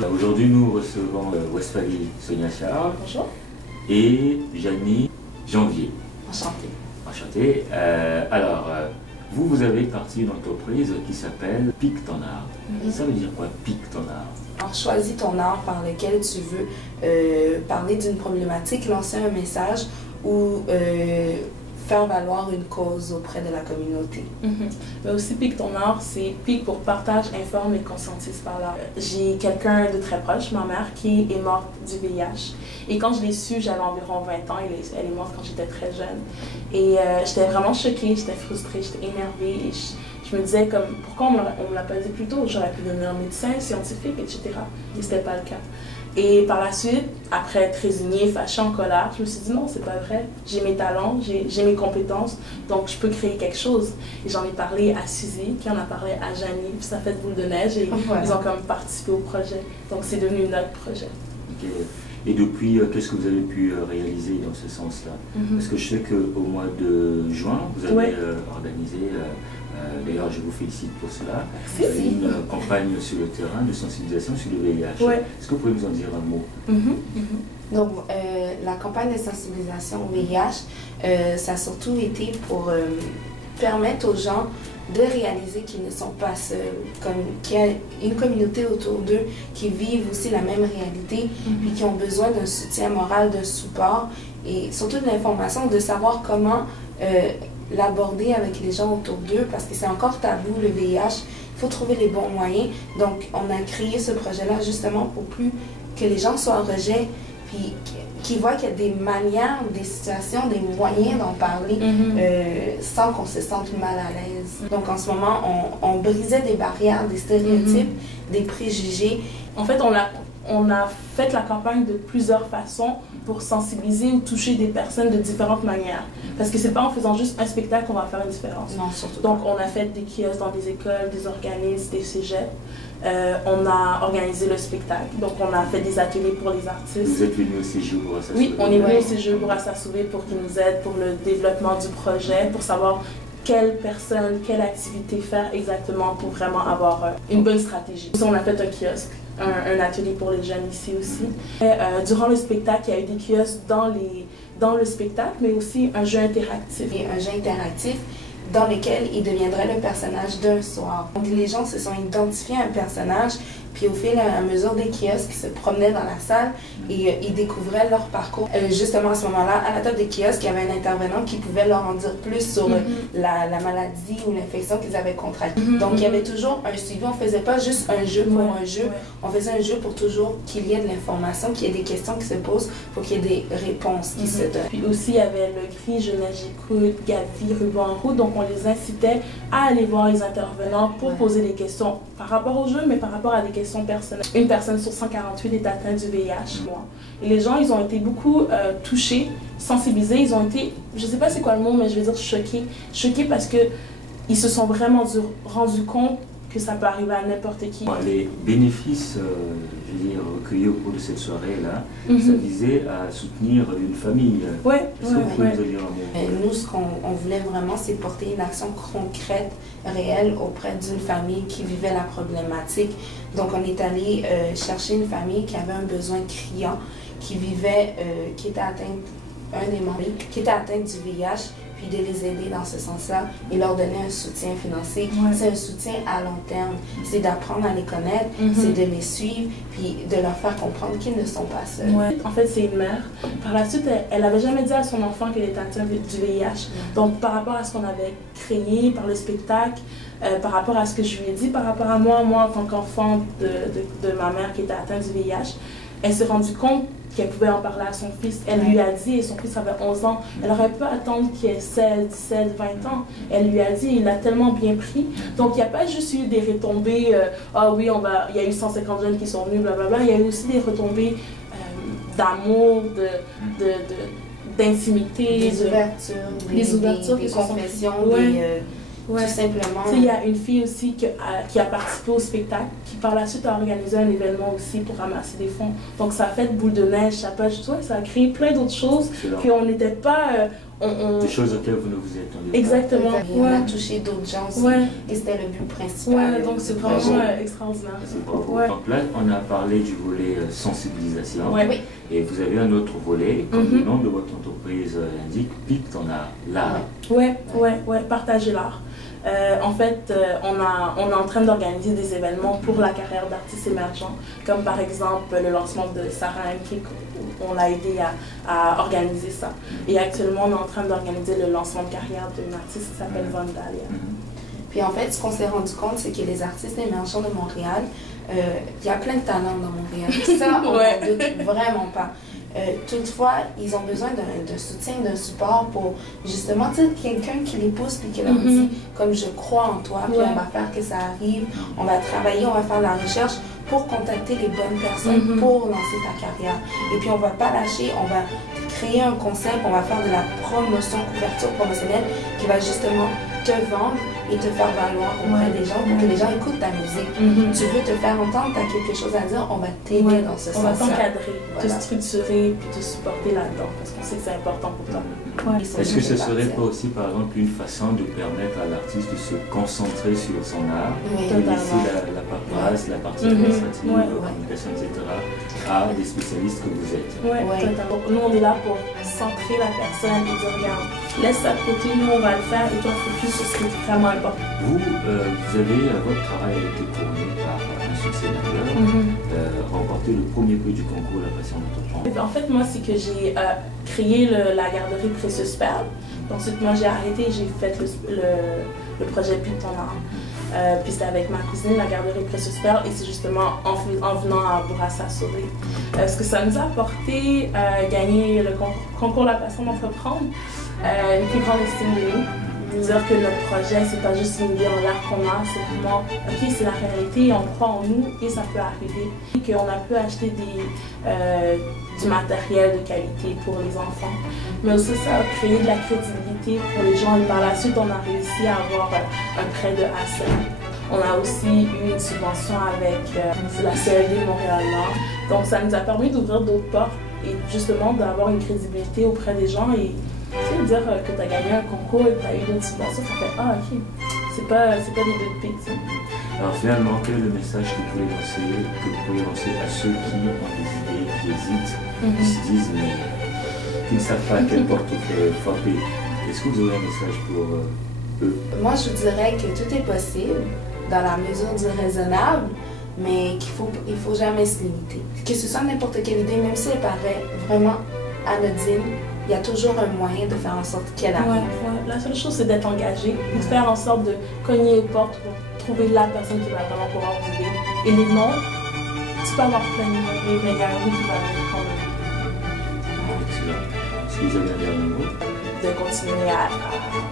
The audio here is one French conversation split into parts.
Bonjour. Aujourd'hui, nous recevons Westphalie Sonia Charles. Bonjour. Et Janie Janvier. Enchantée. Enchanté. Vous avez parti d'une entreprise qui s'appelle Pique ton art. Ça veut dire quoi, Pique ton art? Alors, choisis ton art par lequel tu veux parler d'une problématique, lancer un message ou faire valoir une cause auprès de la communauté. Mais aussi, Pique ton art, c'est Pique pour partage, informe et conscientise par l'art. J'ai quelqu'un de très proche, ma mère, qui est morte du VIH. Et quand je l'ai su, j'avais environ 20 ans. Elle est morte quand j'étais très jeune. Et j'étais vraiment choquée, j'étais frustrée, j'étais énervée. Et je me disais, comme, pourquoi on ne me l'a pas dit plus tôt? J'aurais pu devenir médecin, scientifique, etc. Et ce n'était pas le cas. Et par la suite, après être résignée, fâchée, en colère, je me suis dit non, c'est pas vrai. J'ai mes talents, j'ai mes compétences, donc je peux créer quelque chose. Et j'en ai parlé à Suzy, qui en a parlé à Janie, puis ça fait boule de neige et ils ont quand même participé au projet. Donc c'est devenu notre projet. Okay. Et depuis, qu'est-ce que vous avez pu réaliser dans ce sens-là? Parce que je sais qu'au mois de juin, vous avez organisé, d'ailleurs je vous félicite pour cela, une campagne sur le terrain de sensibilisation sur le VIH. Est-ce que vous pouvez nous en dire un mot? Donc, la campagne de sensibilisation au VIH, ça a surtout été pour permettre aux gens de réaliser qu'ils ne sont pas seuls, qu'il y a une communauté autour d'eux qui vivent aussi la même réalité, puis qui ont besoin d'un soutien moral, d'un support, et surtout de l'information, de savoir comment l'aborder avec les gens autour d'eux, parce que c'est encore tabou, le VIH. Il faut trouver les bons moyens. Donc, on a créé ce projet-là justement pour plus que les gens soient en rejet, puis qu'ils voient qu'il y a des manières, des situations, des moyens d'en parler sans qu'on se sente mal à l'aise. Donc, en ce moment, on brisait des barrières, des stéréotypes, des préjugés. En fait, on a fait la campagne de plusieurs façons pour sensibiliser ou toucher des personnes de différentes manières. Parce que c'est pas en faisant juste un spectacle qu'on va faire une différence. Non, surtout Donc, on a fait des kiosques dans des écoles, des organismes, des cégeps. On a organisé le spectacle. Donc, on a fait des ateliers pour les artistes. Vous êtes venu au Séjour pour Assasouvé? Oui, on est venu au Séjour pour Assasouvé pour qu'ils nous aident pour le développement du projet, pour savoir quelle personne, quelle activité faire exactement pour vraiment avoir une bonne stratégie. On a fait un kiosque, un atelier pour les jeunes ici aussi. Durant le spectacle, il y a eu des kiosques dans le spectacle, mais aussi un jeu interactif. Et un jeu interactif dans lequel il deviendrait le personnage d'un soir. Donc les gens se sont identifiés à un personnage, puis au fil et à mesure des kiosques se promenaient dans la salle et ils découvraient leur parcours. Justement à ce moment-là, à la table des kiosques, il y avait un intervenant qui pouvait leur en dire plus sur la maladie ou l'infection qu'ils avaient contractée. Donc il y avait toujours un suivi, on ne faisait pas juste un jeu pour un jeu, on faisait un jeu pour toujours qu'il y ait de l'information, qu'il y ait des questions qui se posent, pour qu'il y ait des réponses qui se donnent. Puis aussi, il y avait le cri, Jeunesse j'écoute, Gavi, Ruban en route, donc on les incitait à aller voir les intervenants pour poser des questions par rapport au jeu, mais par rapport à des questions personnelles. Une personne sur 148 est atteinte du VIH. Et les gens, ils ont été beaucoup touchés, sensibilisés, ils ont été, je ne sais pas c'est quoi le mot, mais je vais dire choqués. Choqués parce qu'ils se sont vraiment rendus compte que ça peut arriver à n'importe qui. Les bénéfices je veux dire, recueillis au cours de cette soirée-là, ça visait à soutenir une famille. Est-ce que vous pouvez nous dire un mot? Nous, ce qu'on voulait vraiment, c'est porter une action concrète, réelle, auprès d'une famille qui vivait la problématique. Donc, on est allé chercher une famille qui avait un besoin criant, qui vivait, qui était atteinte, un des membres, qui était atteint du VIH, puis de les aider dans ce sens-là et leur donner un soutien financier. C'est un soutien à long terme. C'est d'apprendre à les connaître, c'est de les suivre, puis de leur faire comprendre qu'ils ne sont pas seuls. En fait, c'est une mère. Par la suite, elle n'avait jamais dit à son enfant qu'elle était atteinte du VIH. Donc, par rapport à ce qu'on avait créé par le spectacle, par rapport à ce que je lui ai dit, par rapport à moi en tant qu'enfant de ma mère qui était atteinte du VIH, elle s'est rendue compte qu'elle pouvait en parler à son fils. Elle lui a dit, et son fils avait 11 ans, elle aurait pu attendre qu'il ait 16, 17, 20 ans. Elle lui a dit, il l'a tellement bien pris. Donc, il n'y a pas juste eu des retombées, ah oui, il y a eu 150 jeunes qui sont venus, blablabla. Il y a eu aussi des retombées d'amour, d'intimité, des ouvertures, des confessions, tout simplement. Il y a une fille aussi qui a participé au spectacle, qui par la suite a organisé un événement aussi pour ramasser des fonds. Donc ça a fait boule de neige, ça a créé plein d'autres choses qu'on n'était pas... Des choses auxquelles vous ne vous êtes attendez pas. Exactement. On a touché d'autres gens aussi. Et c'était le but principal. Ouais, donc c'est vraiment extraordinaire. C'est bravo. Donc là, on a parlé du volet sensibilisation. Oui. Et vous avez un autre volet, comme le nom de votre entreprise l'indique, PIC, on a l'art. Ouais, partager l'art. En fait, on est en train d'organiser des événements pour la carrière d'artistes émergents, comme par exemple le lancement de Sarah Mkik, on l'a aidé à organiser ça. Et actuellement, on est en train d'organiser le lancement de carrière d'une artiste qui s'appelle Vandalia. Puis en fait, ce qu'on s'est rendu compte, c'est que les artistes émergents de Montréal, il y a plein de talents dans Montréal. Ça, on n'en doute vraiment pas. Toutefois, ils ont besoin de soutien, d'un support pour justement quelqu'un qui les pousse et qui leur dit comme je crois en toi, puis on va faire que ça arrive, on va travailler, on va faire de la recherche pour contacter les bonnes personnes pour lancer ta carrière. Et puis on ne va pas lâcher, on va créer un concept, on va faire de la promotion, couverture promotionnelle qui va justement te vendre et te faire valoir auprès des gens pour que les gens écoutent ta musique. Tu veux te faire entendre, tu as quelque chose à dire, on va t'aider dans ce sens-là. On va t'encadrer, te structurer puis te supporter là-dedans parce qu'on sait que c'est important pour toi. Est-ce que ce serait pas aussi par exemple une façon de permettre à l'artiste de se concentrer sur son art et laisser la paperasse, la partie administrative, communication, etc. à des spécialistes que vous êtes? Totalement. Nous on est là pour centrer la personne et dire regarde, laisse ça de côté, nous on va le faire et toi focus sur ce qui est vraiment important. Vous avez, votre travail a été couronné par un succès majeur, remporté le premier prix du concours La Passion d'entreprendre. En fait, moi, c'est que j'ai créé la garderie Précieuse Perle. Ensuite, moi, j'ai arrêté et j'ai fait le projet Puis ton art. Puis c'était avec ma cousine, la garderie Précieuse Perle, et c'est justement en venant à Bourassa Sauvé. Ce que ça nous a apporté, gagner le concours La Passion d'entreprendre, une plus grande estime de nous. Dire que notre projet, c'est pas juste une idée en l'air qu'on a, c'est vraiment, ok, c'est la réalité, on croit en nous et ça peut arriver. Et qu'on a pu acheter du matériel de qualité pour les enfants. Mais aussi, ça a créé de la crédibilité pour les gens et par la suite, on a réussi à avoir un prêt de ACEL. On a aussi eu une subvention avec la CLD Montréal-Nord. Donc, ça nous a permis d'ouvrir d'autres portes et justement d'avoir une crédibilité auprès des gens et dire que tu as gagné un concours et que tu as eu d'autres subventions, ça fait ah ok, c'est pas des deux de pique. Alors finalement, quel est le message que vous pouvez lancer à ceux qui ont des idées, qui hésitent, qui se disent mais qui ne savent pas à quelle porte frapper? Est-ce que vous avez un message pour eux? Moi je dirais que tout est possible dans la mesure du raisonnable, mais qu'il faut jamais se limiter. Que ce soit n'importe quelle idée, même si elle paraît vraiment anodine, il y a toujours un moyen de faire en sorte qu'elle arrive. La seule chose, c'est d'être engagé et de faire en sorte de cogner aux portes pour trouver la personne qui va vraiment pouvoir vous aider. Et les noms, tu peux avoir plein de noms, mais il y a un oui qui va venir quand même. Excellent. Est-ce que vous avez un dernier mot? De continuer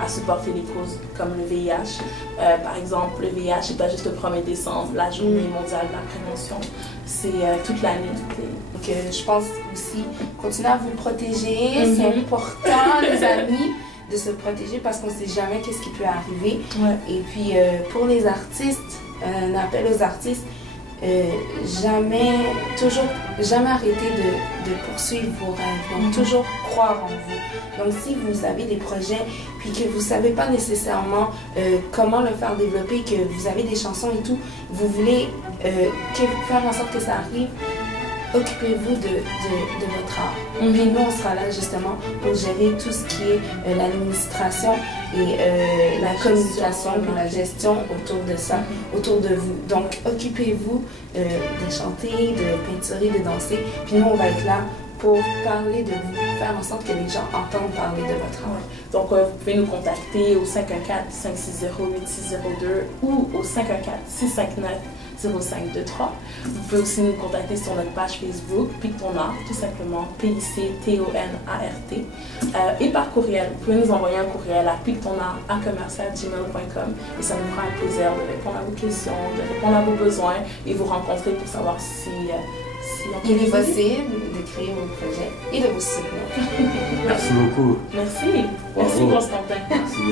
à supporter les causes comme le VIH. Par exemple, le VIH, c'est pas juste le 1er décembre, la journée mondiale de la prévention, c'est toute l'année. Donc, je pense aussi, continuer à vous protéger, c'est important, les amis, de se protéger parce qu'on ne sait jamais qu'est-ce qui peut arriver. Et puis, pour les artistes, un appel aux artistes, jamais arrêter de poursuivre vos rêves, donc toujours croire en vous. Donc si vous avez des projets puis que vous ne savez pas nécessairement comment le faire développer, que vous avez des chansons et tout, vous voulez faire en sorte que ça arrive, occupez-vous de votre art. Puis nous, on sera là justement pour gérer tout ce qui est l'administration et la communication et la gestion autour de ça, autour de vous. Donc, occupez-vous de chanter, de peinturer, de danser. Puis nous, on va être là pour parler de vous, faire en sorte que les gens entendent parler de votre art. Donc, vous pouvez nous contacter au 514-560-8602 ou au 514-659-0523. Vous pouvez aussi nous contacter sur notre page Facebook, Pique ton art, tout simplement, PICTONART. Et par courriel, vous pouvez nous envoyer un courriel à piquetonart@gmail.com et ça nous fera un plaisir de répondre à vos questions, de répondre à vos besoins et vous rencontrer pour savoir si il est possible de créer vos projets et de vous soutenir. Merci beaucoup. Merci. Merci Constantin. Merci.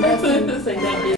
C'est bien.